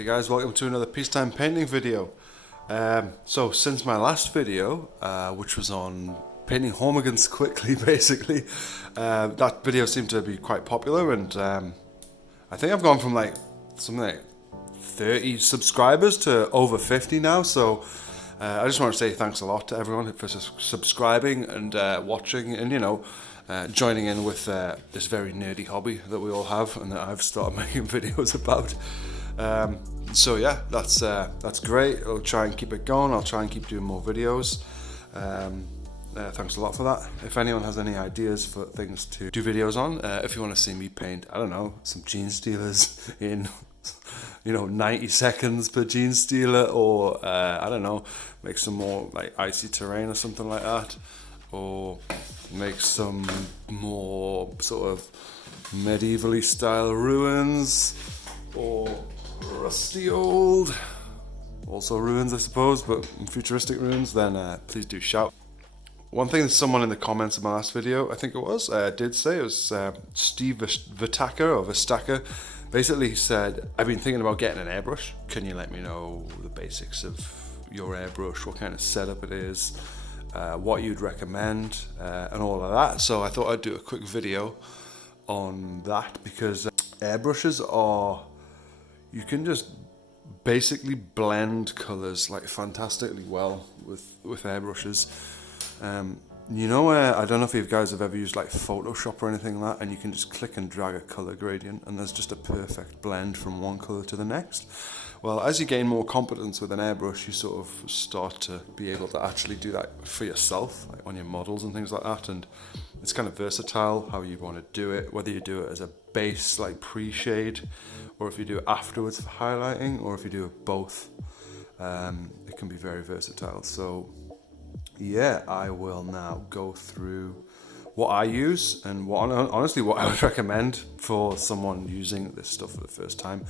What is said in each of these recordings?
Hey guys, welcome to another peacetime painting video. So since my last video, which was on painting homogans quickly basically, that video seemed to be quite popular, and I think I've gone from like something like 30 subscribers to over 50 now, so I just want to say thanks a lot to everyone for subscribing and watching and, you know, joining in with this very nerdy hobby that we all have and that I've started making videos about. So yeah, that's great. I'll try and keep it going. I'll try and keep doing more videos. Thanks a lot for that. If anyone has any ideas for things to do videos on, if you want to see me paint, I don't know, some gene stealers in, you know, 90 seconds per gene stealer, or I don't know, make some more like icy terrain or something like that, or make some more sort of medievally style ruins, or rusty old, also ruins I suppose, but futuristic ruins, then please do shout. One thing that someone in the comments of my last video, I think it was, did say, it was Steve Vistaka, basically said, I've been thinking about getting an airbrush. Can you let me know the basics of your airbrush, what kind of setup it is, what you'd recommend, and all of that. So I thought I'd do a quick video on that, because airbrushes are, you can just basically blend colors like fantastically well with airbrushes. You know, I don't know if you guys have ever used like Photoshop or anything like that, and you can just click and drag a color gradient and there's just a perfect blend from one color to the next. Well, as you gain more competence with an airbrush, you sort of start to be able to actually do that for yourself, like on your models and things like that, and it's kind of versatile how you want to do it, whether you do it as a base like pre-shade, or if you do it afterwards for highlighting, or if you do it both. It can be very versatile. So yeah, I will now go through what I use and honestly what I would recommend for someone using this stuff for the first time.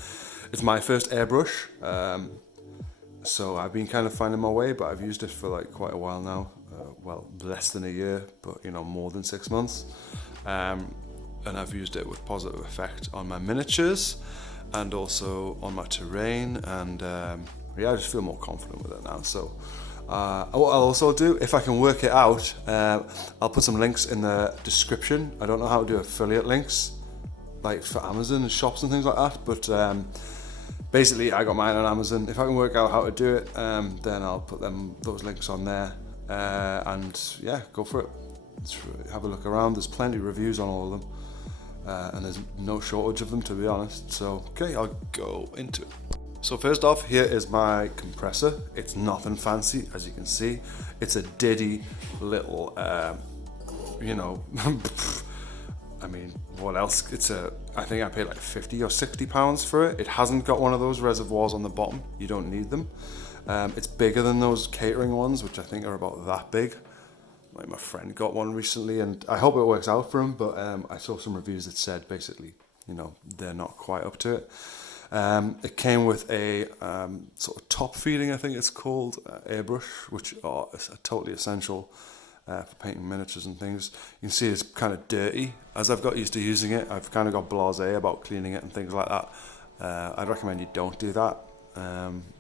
It's my first airbrush, so I've been kind of finding my way, but I've used it for like quite a while now. Well, less than a year, but you know, more than 6 months. And I've used it with positive effect on my miniatures and also on my terrain, and yeah, I just feel more confident with it now. So what I'll also do, if I can work it out, I'll put some links in the description. I don't know how to do affiliate links, like for Amazon and shops and things like that, but basically I got mine on Amazon. If I can work out how to do it, then I'll put those links on there, and yeah, go for it. Have a look around. There's plenty of reviews on all of them, and there's no shortage of them, to be honest. So okay, I'll go into it. So first off, here is my compressor. It's nothing fancy, as you can see. It's a diddy little, you know, I mean, what else? I think I paid like 50 or 60 pounds for it. It hasn't got one of those reservoirs on the bottom. You don't need them. It's bigger than those catering ones, which I think are about that big. Like my friend got one recently, and I hope it works out for him, but I saw some reviews that said basically, you know, they're not quite up to it. It came with a sort of top feeding, I think it's called, airbrush, which are totally essential for painting miniatures and things. You can see it's kind of dirty. As I've got used to using it, I've kind of got blasé about cleaning it and things like that. I'd recommend you don't do that,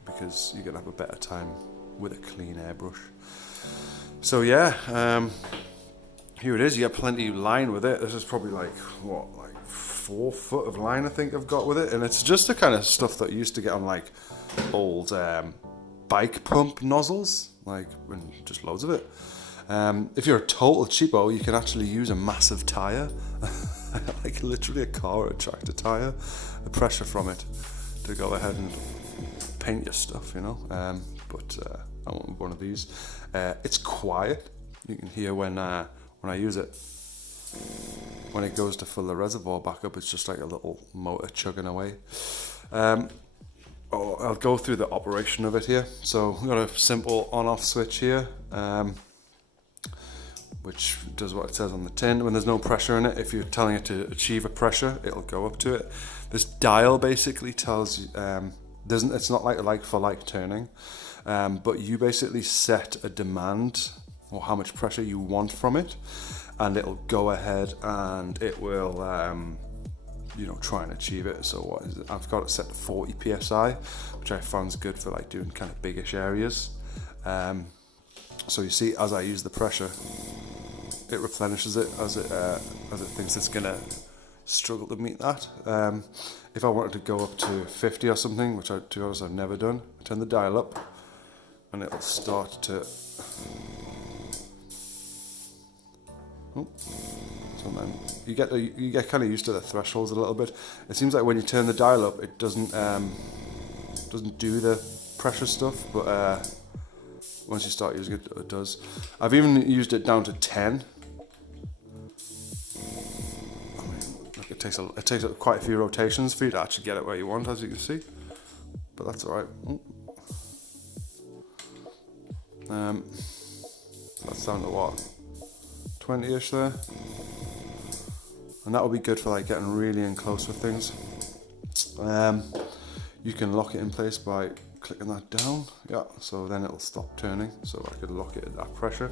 because you're going to have a better time with a clean airbrush. So yeah, here it is. You get plenty of line with it. This is probably like, what, like 4 foot of line I think I've got with it, and it's just the kind of stuff that you used to get on like old bike pump nozzles, like, and just loads of it. If you're a total cheapo, you can actually use a massive tire, like literally a car or a tractor tire, the pressure from it to go ahead and paint your stuff, you know. But I want one of these. It's quiet. You can hear when I use it. When it goes to fill the reservoir back up, it's just like a little motor chugging away. I'll go through the operation of it here. So we've got a simple on-off switch here, which does what it says on the tin. When there's no pressure in it, if you're telling it to achieve a pressure, it'll go up to it. This dial basically tells you, it's not like for like turning, but you basically set a demand or how much pressure you want from it, and it'll go ahead and it will you know, try and achieve it. So what is it? I've got it set to 40 psi, which I found is good for like doing kind of biggish areas. So you see, as I use the pressure, it replenishes it as it thinks it's gonna struggle to meet that. If I wanted to go up to 50 or something, which to be honest I've never done, I turn the dial up and it'll start to. Oh. So then you get kind of used to the thresholds a little bit. It seems like when you turn the dial up, it doesn't do the pressure stuff, but once you start using it, it does. I've even used it down to 10. I mean, look, it takes quite a few rotations for you to actually get it where you want, as you can see. But that's all right. That's down to what? 20-ish there. And that will be good for like getting really in close with things. You can lock it in place by clicking that down. Yeah, so then it'll stop turning. So I could lock it at that pressure.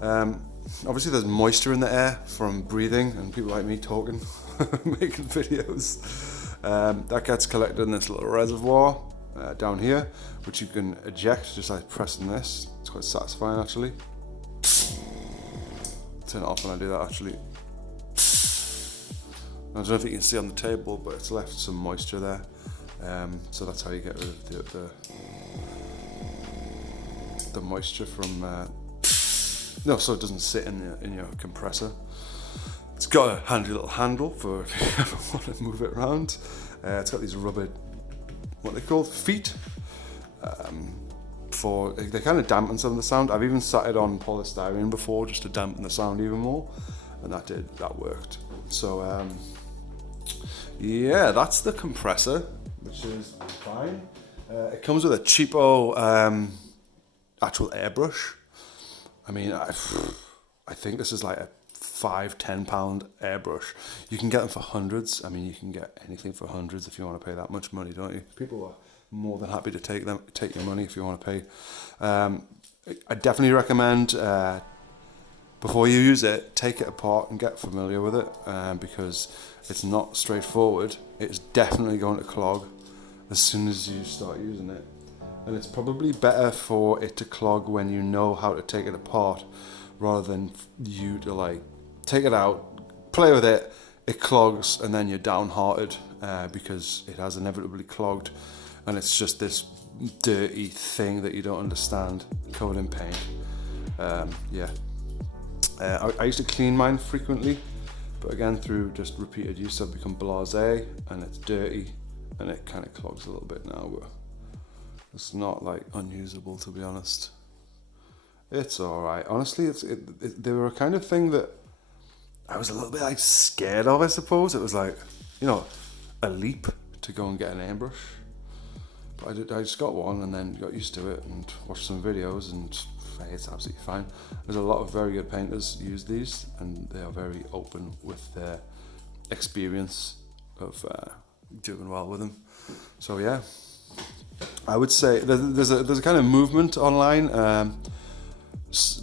Obviously there's moisture in the air from breathing and people like me talking, making videos. That gets collected in this little reservoir down here, which you can eject just like pressing this. It's quite satisfying actually. Turn it off when I do that actually. I don't know if you can see on the table, but it's left some moisture there. So that's how you get rid of the moisture from, so it doesn't sit in your compressor. It's got a handy little handle for if you ever want to move it around. It's got these rubber, what they call feet. They kind of dampen some of the sound. I've even sat it on polystyrene before just to dampen the sound even more, and that worked. So yeah, that's the compressor, which is fine. It comes with a cheapo actual airbrush. I mean, I think this is like a £5-10 airbrush. You can get them for hundreds. I mean, you can get anything for hundreds if you want to pay that much money, don't you? People are more than happy to take your money if you want to pay. I definitely recommend before you use it, take it apart and get familiar with it, because it's not straightforward. It's definitely going to clog as soon as you start using it. And it's probably better for it to clog when you know how to take it apart, rather than you to like take it out, play with it, it clogs, and then you're downhearted because it has inevitably clogged, and it's just this dirty thing that you don't understand, covered in paint. I used to clean mine frequently, but again through just repeated use I've become blasé, and it's dirty and it kind of clogs a little bit now, but it's not like unusable, to be honest. It's alright. Honestly, they were a kind of thing that I was a little bit like scared of, I suppose. It was like, you know, a leap to go and get an airbrush. But I just got one and then got used to it and watched some videos, and it's absolutely fine. There's a lot of very good painters use these, and they are very open with their experience of doing well with them. So yeah, I would say there's a kind of movement online,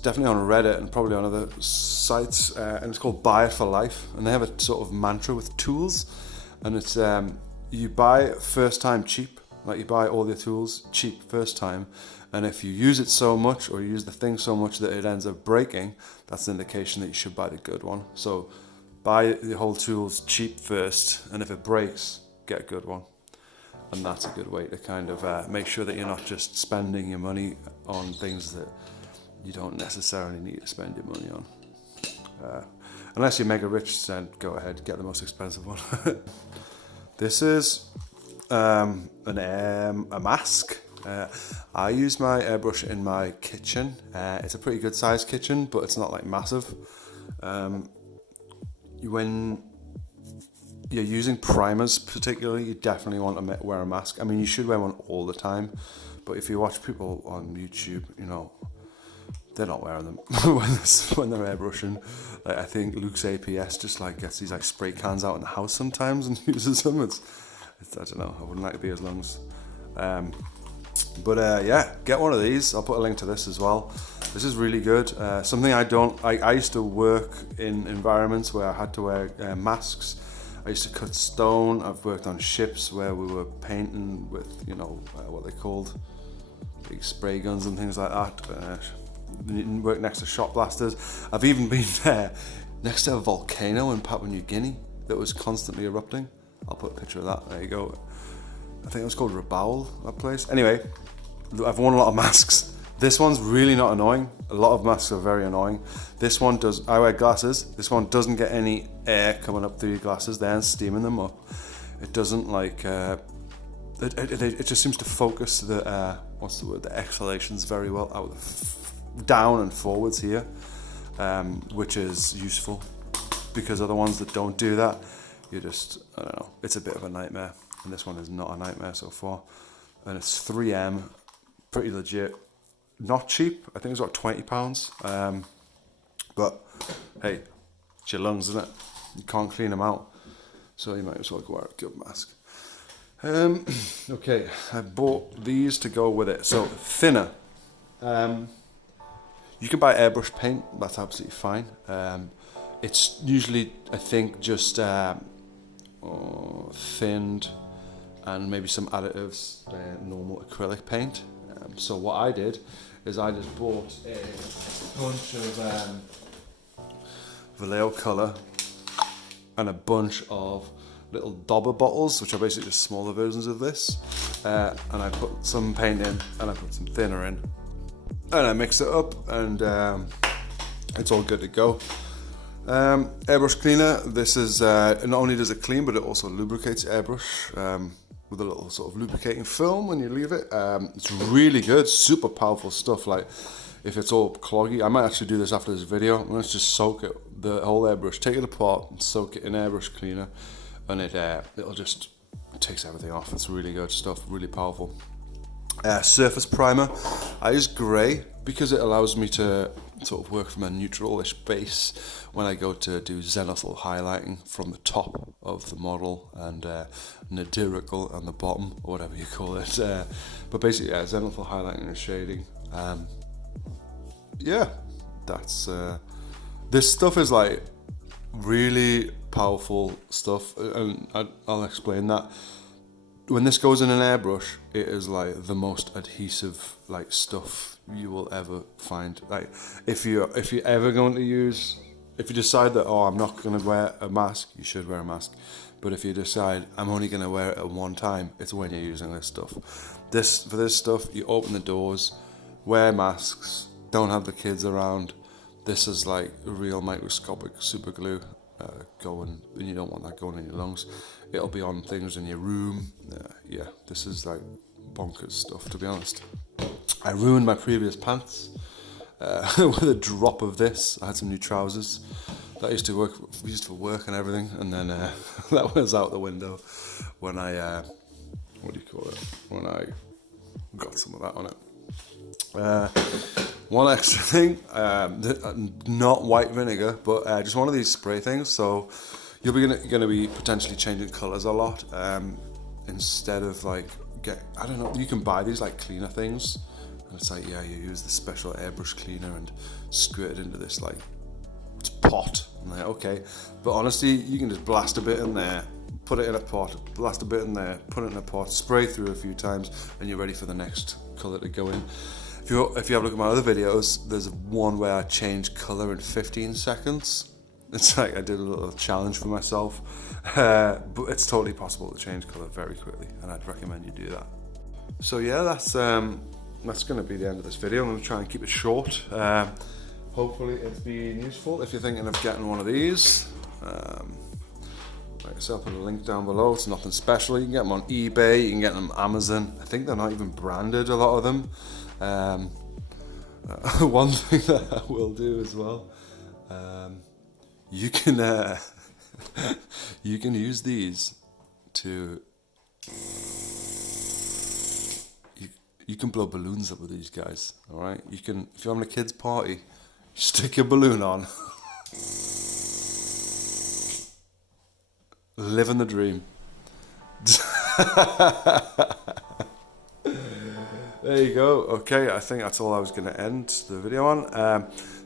definitely on Reddit and probably on other sites, and it's called Buy It For Life, and they have a sort of mantra with tools, and it's you buy first time cheap, like you buy all your tools cheap first time, and if you use it so much or you use the thing so much that it ends up breaking, that's an indication that you should buy the good one. So buy the whole tools cheap first, and if it breaks, get a good one. And that's a good way to kind of make sure that you're not just spending your money on things that you don't necessarily need to spend your money on. Unless you're mega rich, then go ahead, get the most expensive one. This is a mask. I use my airbrush in my kitchen. It's a pretty good sized kitchen, but it's not like massive. When you're using primers particularly, you definitely want to wear a mask. I mean, you should wear one all the time, but if you watch people on YouTube, you know, they're not wearing them when they're airbrushing. Like, I think Luke's APS just like gets these like spray cans out in the house sometimes and uses them. It's I don't know, I wouldn't like to be as long as yeah, get one of these. I'll put a link to this as well. This is really good. Something I used to work in environments where I had to wear masks, I used to cut stone. I've worked on ships where we were painting with, you know, what they called, big spray guns and things like that. Worked next to shot blasters. I've even been there next to a volcano in Papua New Guinea that was constantly erupting. I'll put a picture of that. There you go. I think it was called Rabaul, that place. Anyway, I've worn a lot of masks. This one's really not annoying. A lot of masks are very annoying. This one does, I wear glasses. This one doesn't get any air coming up through your glasses there and steaming them up. It doesn't like, it just seems to focus the, what's the word, the exhalations very well out down and forwards here, which is useful, because other ones that don't do that, you just, I don't know, it's a bit of a nightmare. And this one is not a nightmare so far. And it's 3M, pretty legit. Not cheap, I think it's about £20. But hey, it's your lungs, isn't it? You can't clean them out. So you might as well wear a good mask. Okay, I bought these to go with it. So thinner. You can buy airbrush paint, that's absolutely fine. It's usually, I think, just thinned and maybe some additives, normal acrylic paint. So what I did is I just bought a bunch of Vallejo colour and a bunch of little dauber bottles, which are basically just smaller versions of this. And I put some paint in and I put some thinner in. And I mix it up and it's all good to go. Airbrush cleaner, this is, not only does it clean, but it also lubricates airbrush with a little sort of lubricating film when you leave it. It's really good, super powerful stuff. Like if it's all cloggy, I might actually do this after this video. I'm gonna just soak it, the whole airbrush, take it apart and soak it in airbrush cleaner, and it'll just, it takes everything off. It's really good stuff, really powerful. Surface primer, I use grey because it allows me to sort of work from a neutral-ish base when I go to do zenithal highlighting from the top of the model and nadirical on the bottom, or whatever you call it. But basically, yeah, zenithal highlighting and shading. Yeah, that's this stuff is like really powerful stuff, and I'll explain that. When this goes in an airbrush, it is like the most adhesive like stuff you will ever find. Like if you're ever going to use, if you decide that, oh, I'm not going to wear a mask, you should wear a mask. But if you decide I'm only going to wear it at one time, it's when you're using this stuff. For this stuff, you open the doors, wear masks, don't have the kids around. This is like real microscopic super glue going, and you don't want that going in your lungs. It'll be on things in your room. Yeah, this is like bonkers stuff, to be honest. I ruined my previous pants with a drop of this. I had some new trousers that used to used for work and everything, and then that was out the window when I what do you call it? When I got some of that on it. One extra thing, not white vinegar, but just one of these spray things. So you'll be gonna be potentially changing colours a lot. Instead of like I don't know, you can buy these like cleaner things, and it's like, yeah, you use the special airbrush cleaner and squirt it into this like pot. I'm like, okay, but honestly, you can just blast a bit in there, put it in a pot, blast a bit in there, put it in a pot, spray through a few times, and you're ready for the next colour to go in. If you have a look at my other videos, there's one where I change colour in 15 seconds. It's like I did a little challenge for myself, but it's totally possible to change colour very quickly, and I'd recommend you do that. So yeah, that's going to be the end of this video. I'm going to try and keep it short. Hopefully it's been useful. If you're thinking of getting one of these, like I said, I'll put a link down below. It's nothing special. You can get them on eBay, you can get them on Amazon. I think they're not even branded, a lot of them. One thing that I will do as well, you can use these to you can blow balloons up with these guys. All right, you can, if you're having a kids party, stick your balloon on, living the dream. There you go. Okay, I think that's all I was going to end the video on.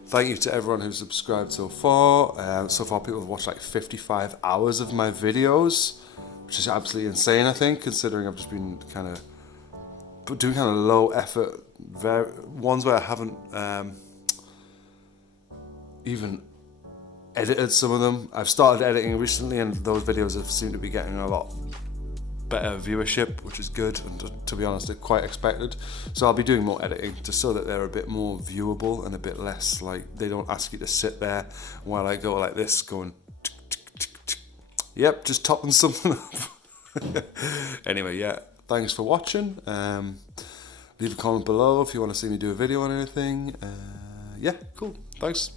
Thank you to everyone who's subscribed so far. So far people have watched like 55 hours of my videos, which is absolutely insane, I think, considering I've just been kind of doing kind of low effort, ones where I haven't even edited some of them. I've started editing recently, and those videos have seemed to be getting a lot better viewership, which is good, and to be honest, they're quite expected. So I'll be doing more editing just so that they're a bit more viewable and a bit less like they don't ask you to sit there while I go like this, going tick, tick, tick, tick. Yep, just topping something up. Anyway, yeah, thanks for watching. Leave a comment below if you want to see me do a video on anything. Yeah, cool, thanks.